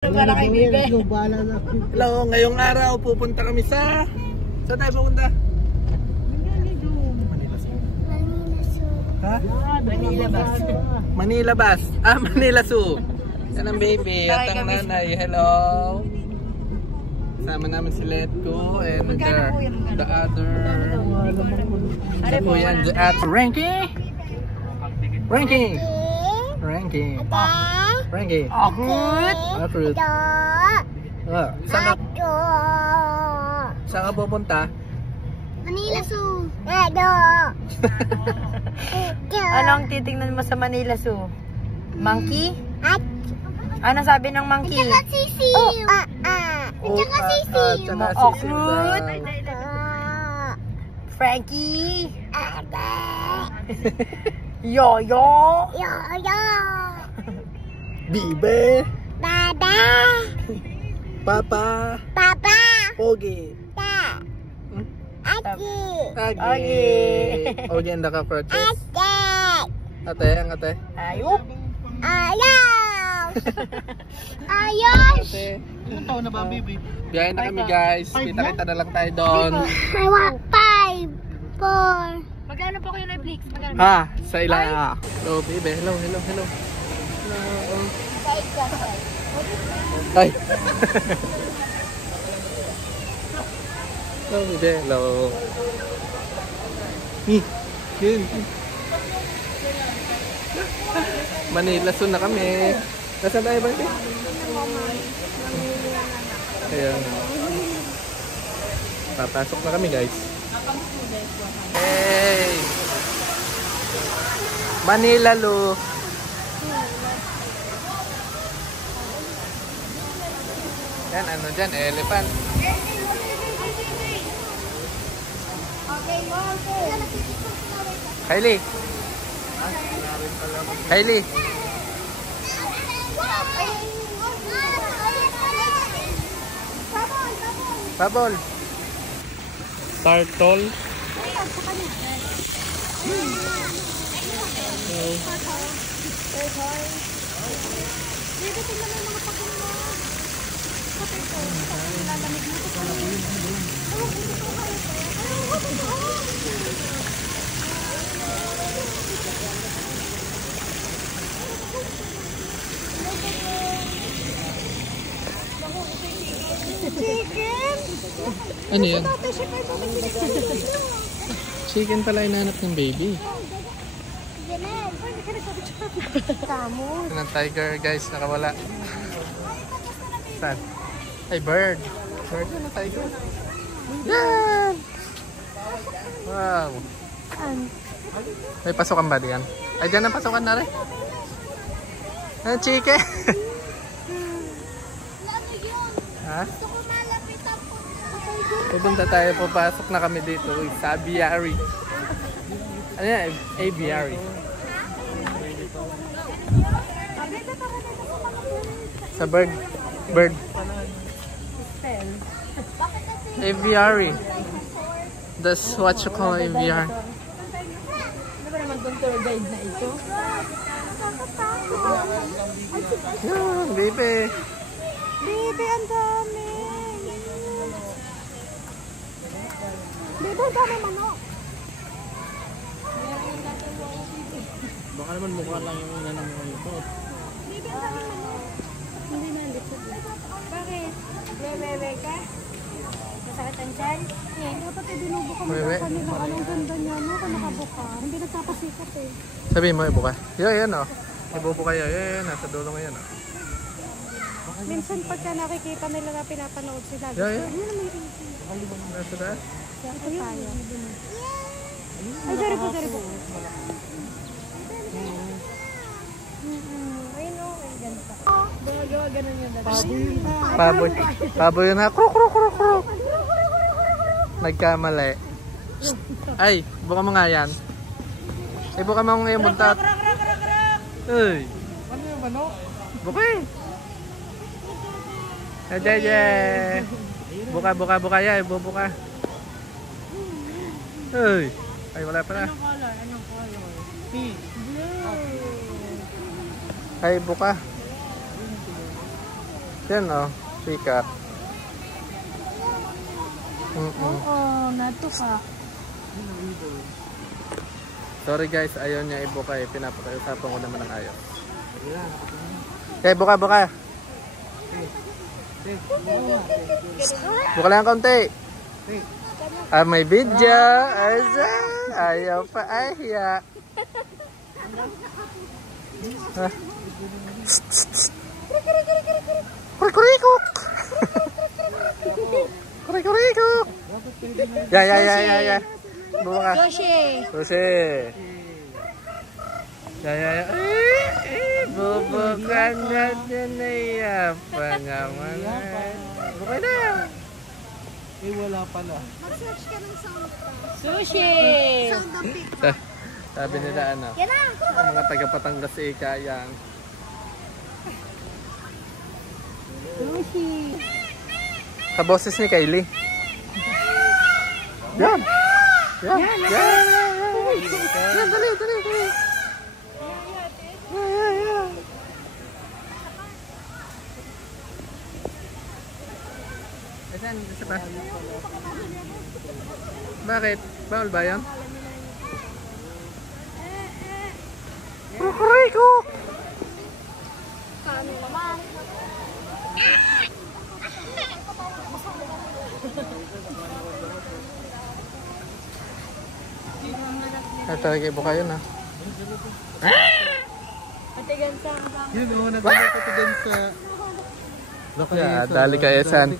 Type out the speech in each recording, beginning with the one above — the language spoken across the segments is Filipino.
Hello, ngayong araw pupunta kami sa... Saan tayo pupunta? Manila Zoo. Ha? Manila Bus. Manila Bus. Ah, Manila Zoo. Yan ang baby at ang nanay. Hello. Sama namin si Letco and the other... Ano po yan? The other... Ranking! Ranking! Ranking! Ranking! Fruit! Fruit! Saan ka pupunta? Manila Zoo. Anong titingnan mo sa Manila Zoo? Monkey? Ano sabi ng monkey? Tsaka sisiw. Tsaka sisiw. Fruit. Frankie. Yoyo. Yoyo. Bibe. Baba. Papa. Papa. Pogi. Agi. Agi. Ogi and the cockroaches. Ate, ang ate. Ayop. Ayaw. Ayos. Ate. Ilang taon na ba, baby? Biyahin na kami guys. Kita-kita na lang tayo doon. 5, 4. Magkano po kayo Netflix? Magkano? Ha? Sa ilang. Hello, baby. Hello, hello, hello. Ay. Hello, baby. Hello. Yun. Manila Zoo na kami. Nasaan tayo, baby? Ayan. Papasok na kami, guys. Hey! Manila Zoo. Yan, ano dyan? Elephant. Kylie. Kylie. Bubble. Turtle. Ano yan? Chicken pala inanap ng baby. Ng tiger guys, nakawala. Saan? Ay, bird. Bird yan na tiger. Yan! Wow! May pasukan ba diyan? Ay, dyan ang pasukan na rin. Ano, chicken? Ha? Pupunta tayo, papasok na kami dito sa aviary. Ano yan? Aviary. Sa bird. Bird. Aviary. That's what you call aviary. Ano ba naman kung tour guide na ito? Yeah, baby. Baby, ang dami. Baby, ang dami manok. Baka naman mukha lang yung ina ng mga ito. Baby, ang dami manok. Hindi na likod. Bakit? Bebe ka? Masakit ang tiyan? Eh, dapat dinubo ka muna kanila. Anong ganda niya, no? Kung nakabuka. Hindi nagpapasikat eh. Sabihin mo, ibuka. Yan, o. Ibubuka yan. Yan, nasa dulo ngayon, o. Minsan pagka nakikita nila na pinapanood sila. Yeah. Ayun, may Nasa taas? ito tayo. Ay, sorry po. Ayun o, ay ganda. Gawa ganun yung dati. Baboy yun ha. Kruk, kruk, kruk, kruk. Nagkamali. Ay, buka mo nga yan. Ibuka mo nga yung buntat. Uy. Ano yung manok? Buka eh. Jeje. Buka ya, ibubuka. Uy. Ay, wala pala. Anong color? Pink. Ay, buka. Yan o, peacock. Oo, nato ka. Sorry guys, ayaw niya ibuka eh. Pinapakiusapan ko naman ng ayaw. Okay, buka. Buka lang kaunti. May video. Ayaw pa. Ay, hiya. Kurikuk. Kurikuk. Ya. Buka. Sushi. Ya. Bubukan natin na yapa naman. Buka na. Wala pala. Mag-search ka ng sound. Sushi! Sound of peacock. Sabi nila ano, Yan na. ang mga taga-Patangas Ika yan. Sushi. Kaboses ni Kylie. Yan! Yan! Dali! Ayan, isa pa. Bakit? Bawal ba yan? Kukuriko! Kano naman. Talaga ibuka yun ha. Matigan sa Yun, nagkakatigan sa... Yeah, dali ka Esan.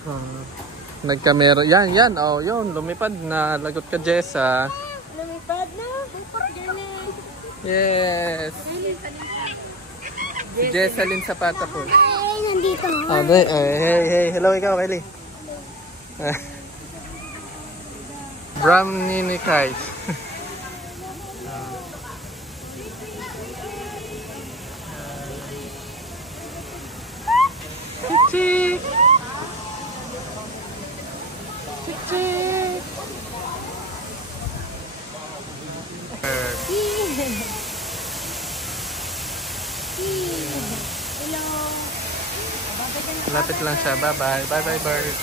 Nagkamera. Yan. Oh, yun. Lumipad na. Lagot ka, Jessa. Lumipad na. Yes. Si Jessalyn Zapata po. Ay, nandito. Oh, hey. Hello, ikaw, Kylie. Bram Nini Kai. Chick. Hello. Lapit lang siya. Bye-bye. Bye-bye, bird.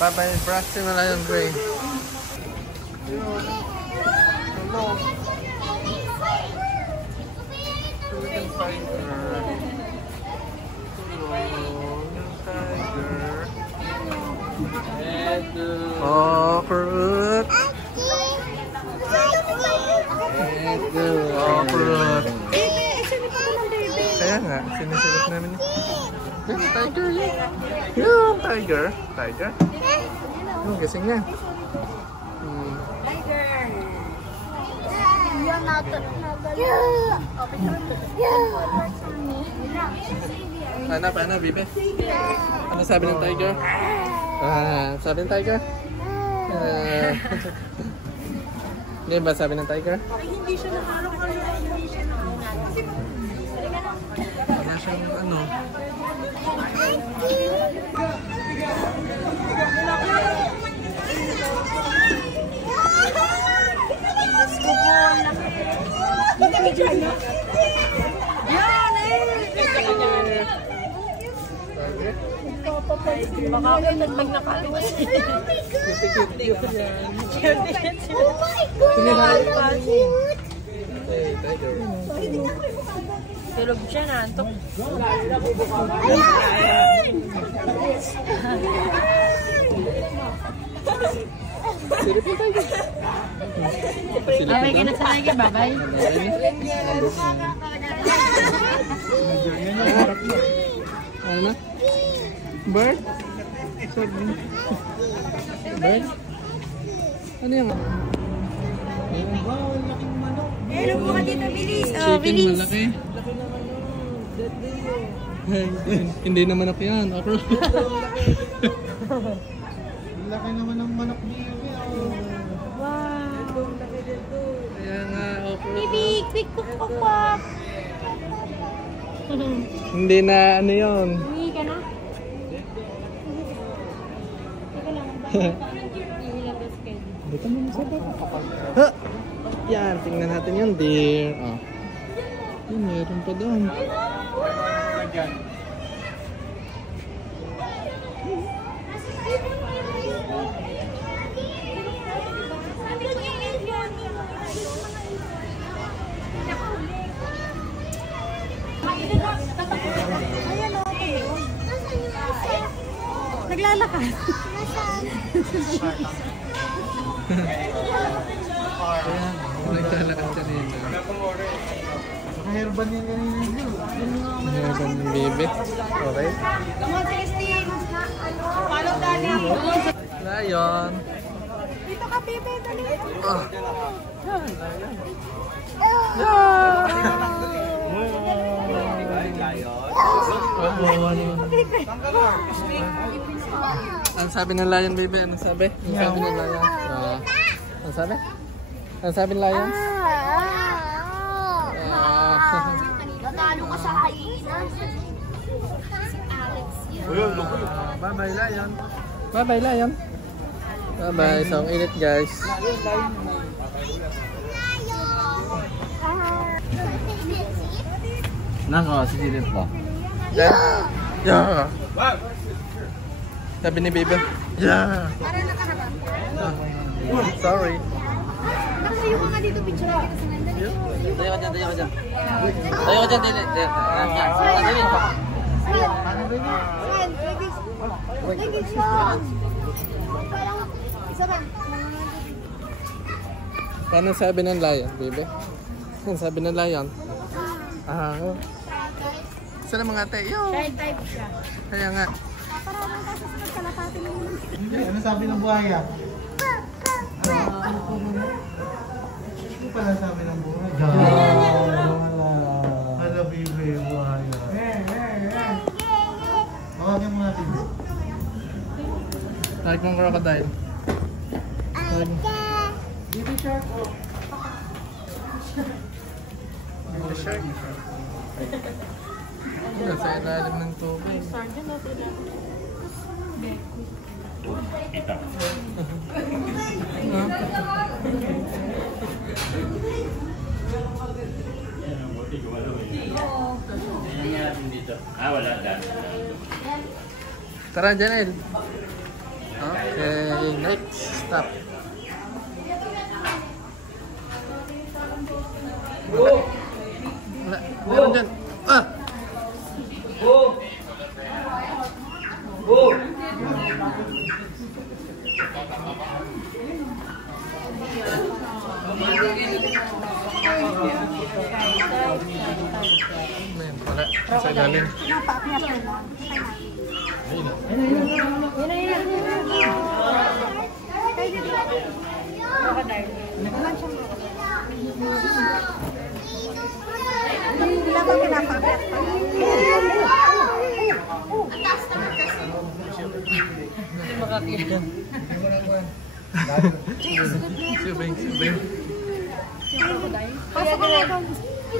Bye-bye. Brush mo lang yung gray. Hello. Little tiger. Oh, fruit. Oh, fruit. Kaya nga, sinisilip namin yun. Yung tiger yun. Yung tiger. Tiger? Oh, gising na. Yan natin. Ano, Bibe? Ano sabi ng tiger? Sabi ng tiger? Hindi ba sabi ng tiger? Hindi siya nakarang-karang. Hindi siya Wala siyang ano. Baka ako nagpag nakaluwas. Oh my God! Hey, tiger. Tulog siya na. Antok. Silip yung tiger. Babay ka na sa tiger, babay. Ano na? Bird? Bird? Ano yung... Hello po ka dito, bilis. Chicken malaki. Hindi na manok yan. Laki naman ng manok niya. Wow. Kaya nga, Bibi, quick pak. hindi na ano yun. Humingi ka na? Teka lang. Ilabas kayo. Dito mo sa baba. Ha! Yan, tingnan natin yung deer. Oh. Yan, meron pa doon. Naglalakad. Naglalakad kanina. Naka-hairban yan kanina. Hairband ng baby. Okay. Follow daddy. Lion. Dito ka, Pepe. Dali. Ah. Ang sabi ng lion, baby? Anong sabi? Ang sabi ng lion? Ang sabi? Ang sabi ng lion? Natalo ka sa hyenas. Si Alex yun. Bye-bye, lion. Bye-bye, lion. Bye-bye. So, ang init, guys. Nako, si Jilid po. Yeah. Sabi ni baby. Yeah. Sorry. Nakasayo ka nga dito, picture kita sa nandali. Tayo ka dyan, tayo ka dyan. Tayo ka dyan, Dili. Dili. Ano sabi ng lion, baby? Ano sabi ng lion? Saan ang mga tayo? Child type siya. Kaya nga. Parang kasi sa kalapati mo. Ano sabi ng buhaya? Ano pala sabi ng buhaya? Hala, baby, buhaya. Tawagin mo natin. Tawag mong crocodile. Baby shark. Baby shark. Nasa ilalim ng tubig. Wala dyan. Tara, Janelle. Okay, next stop. Wala, meron dyan. Ah! Ayan, wala. Sa ilalim. Napaakyat na lang. Wala ba pinapaakyat? Subing, subing.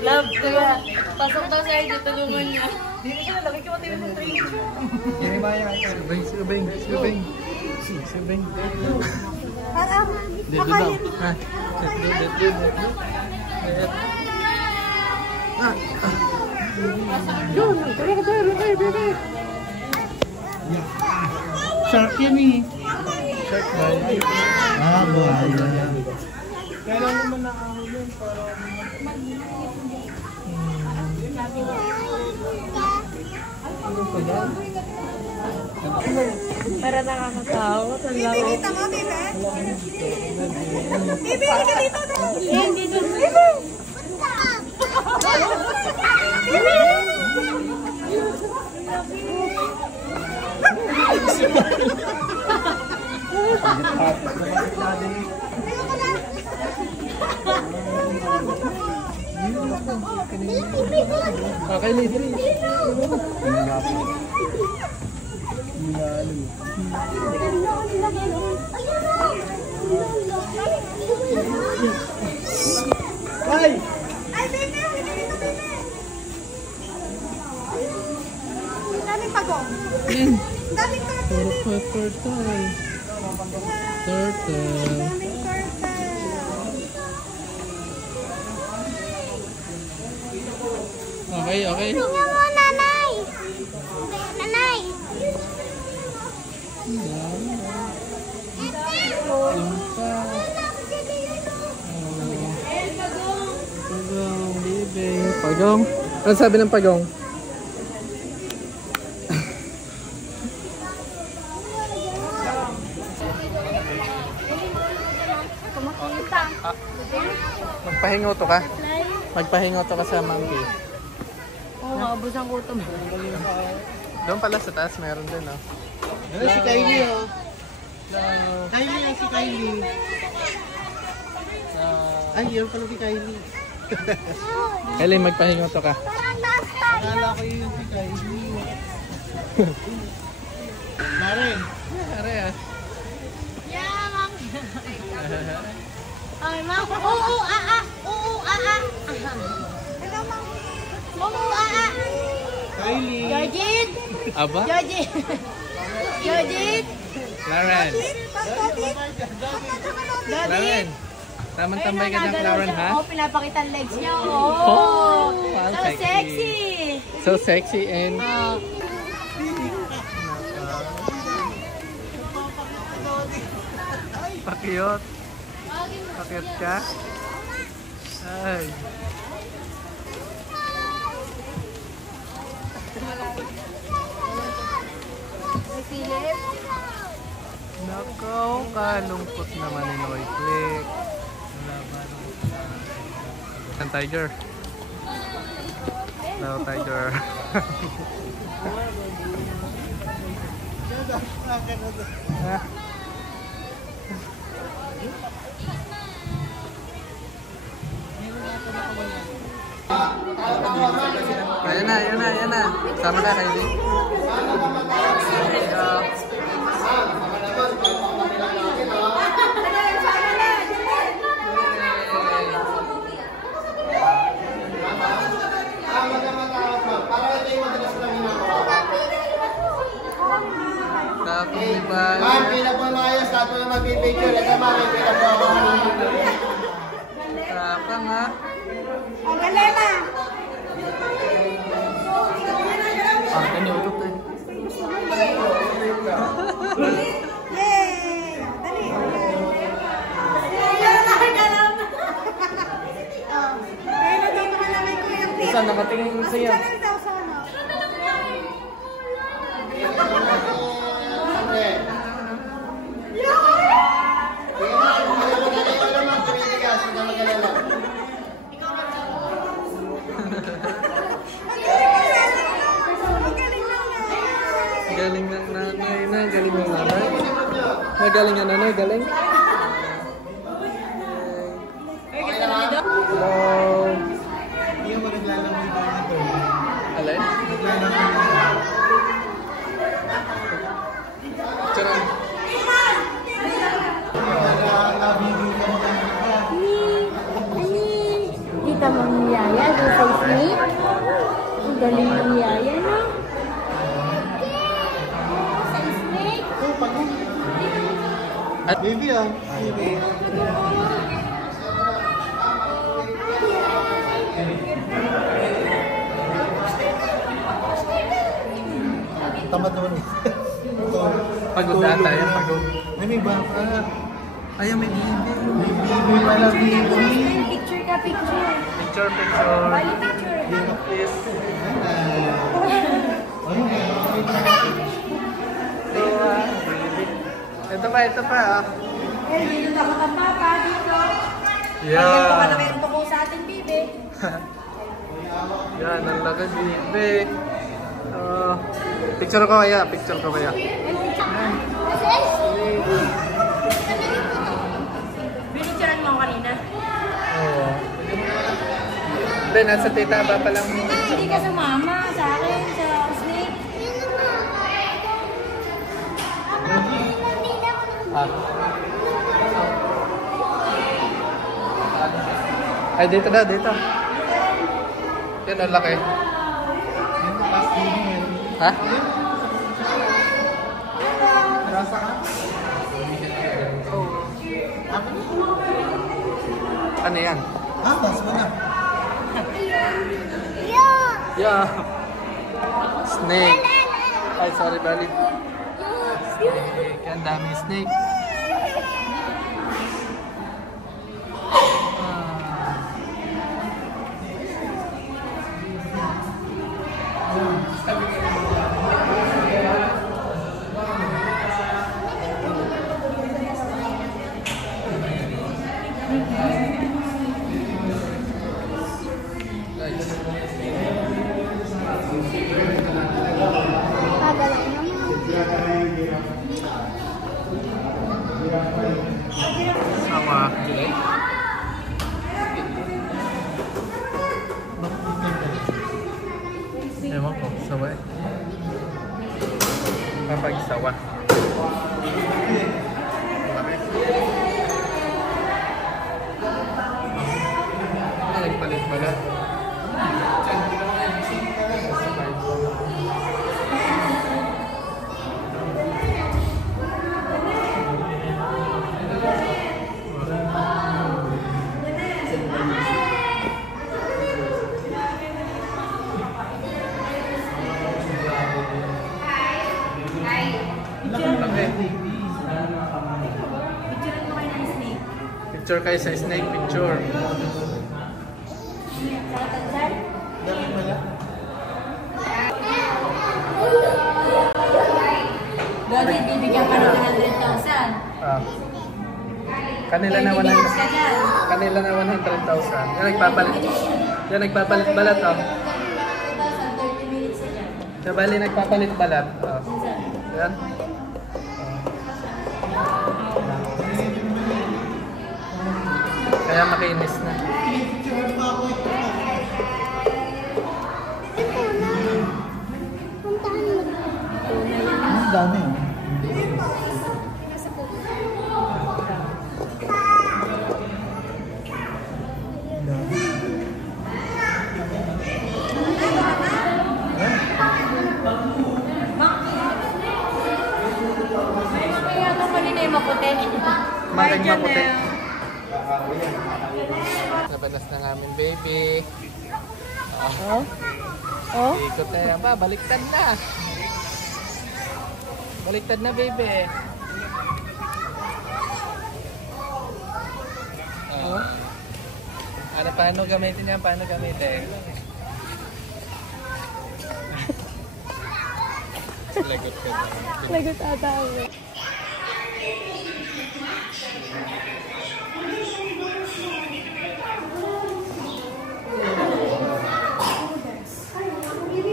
Love, diba? Pasok daw sa'yo dito naman niya. Subing, subing, subing. Subing. Parang, Dito daw. Ah, dito. Ah, yun, crocodile, okay, baby. Shark yan eh. Shark ba? Buhaya. Kailan naman nakahulun para Para nakakatawa. Bibi, dito mo, Bibi. Bibi, halika dito. Dito. Bibi! Bibi! Okay, Lidri. Ay! Ay, Bibi! Halika dito, Bibi! Daming pagong. Daming turtle. Turtle. Turtle. Daming turtle. Okay, okay. Tingnan mo, nanay! Nanay! Yung pa. Pagong, baby. Pagong? Ano sabi ng pagong? Magpahingo to ka. Fly. Magpahingo to ka sa monkey. Oo, maubusan ko ito. Doon pala sa taas, meron din, oh. Ano si Kylie, oh. Kylie yan si Kylie. Ay, yun pala si Kylie. Kylie, magpahingo to ka. Akala ko yun si Kylie. Maren. Are, ah. Yeah, ma'am. Ay, ma'am. Oo, Oo, hello, ma'am. Oo, Kylie. Georgine. Aba? Georgine. Georgine. Lauren. Lauren. Tamang tambay ka dyan, Lauren, ha? Oo, pinapakita ang legs niya. Oh, Oh, wow, so sexy. So sexy and... Pakiyot. Pakiyot ka? Ay. Philip. Nakaw, kalungkot naman ni Noy Click. Ang tiger. Hello, tiger. Ah. Ayan na. Sama na, Kylie. Tapos di ba? Ma'am, pila po maayos. Tapo na mag-picture. Ito, ma'am, pila po. Tapa nga. Ang galema. Ah, kanyo ito tayo. Yay! Dali. Saan nakatingin sa'yo? Galing ng nanay na, galing ng nanay. Magaling ng nanay, galing. Hello. Hindi mo naglalamay ba nito? Alin? Charan. Kita mong yaya doon sa snake. Ang galing ng yaya, no? Sa snake. Baby, ah. Baby. Tamad naman eh. Pagod na tayo, pagod. Ay, may baka. Ay, may baby. May baby pala, baby. Picture ka, picture. Picture. Bali picture. Please. Ito pa, ah. Eh, dito na ka papa, dito. Yeah. Ito ka na meron pa ko sa ating bibi. Yan, ang laki bibi. Picture ko kaya. Binicturean mo ako kanina. Oo. Hindi, nasa tita ba pa lang. Hindi ka sumama sa akin, sa snake. Ah. Ay, dito. Yan, ang laki. Ha? Rasa ka? Ano yan? Ah, tas mo na. Yeah. Snake. Ay, sorry, Bali. Snake. Ang daming snake. Mapagsawa. Nagpalit pala. Picture kayo sa snake picture. Dati bibigyan ka ng 100,000. Ah. Kanila na 100. Kanila na 100,000. Yan nagpapalit. Yan nagpapalit balat oh. 30 minutes na. Sabali nagpapalit balat. Oh. Yan. Kaya makinis na. Ang dami. May mamaya mo kanina yung maputi. Maging maputi. Nabanas na namin baby. Oh? Oh? Ikot na yan ba? Baliktad na. Baliktad na baby. Oh. Ano, paano gamitin yan? Paano gamitin? Lagot ka na. Lagot ata ako.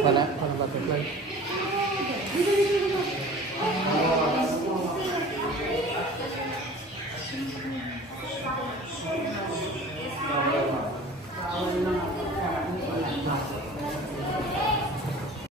Wala? Wala butterfly?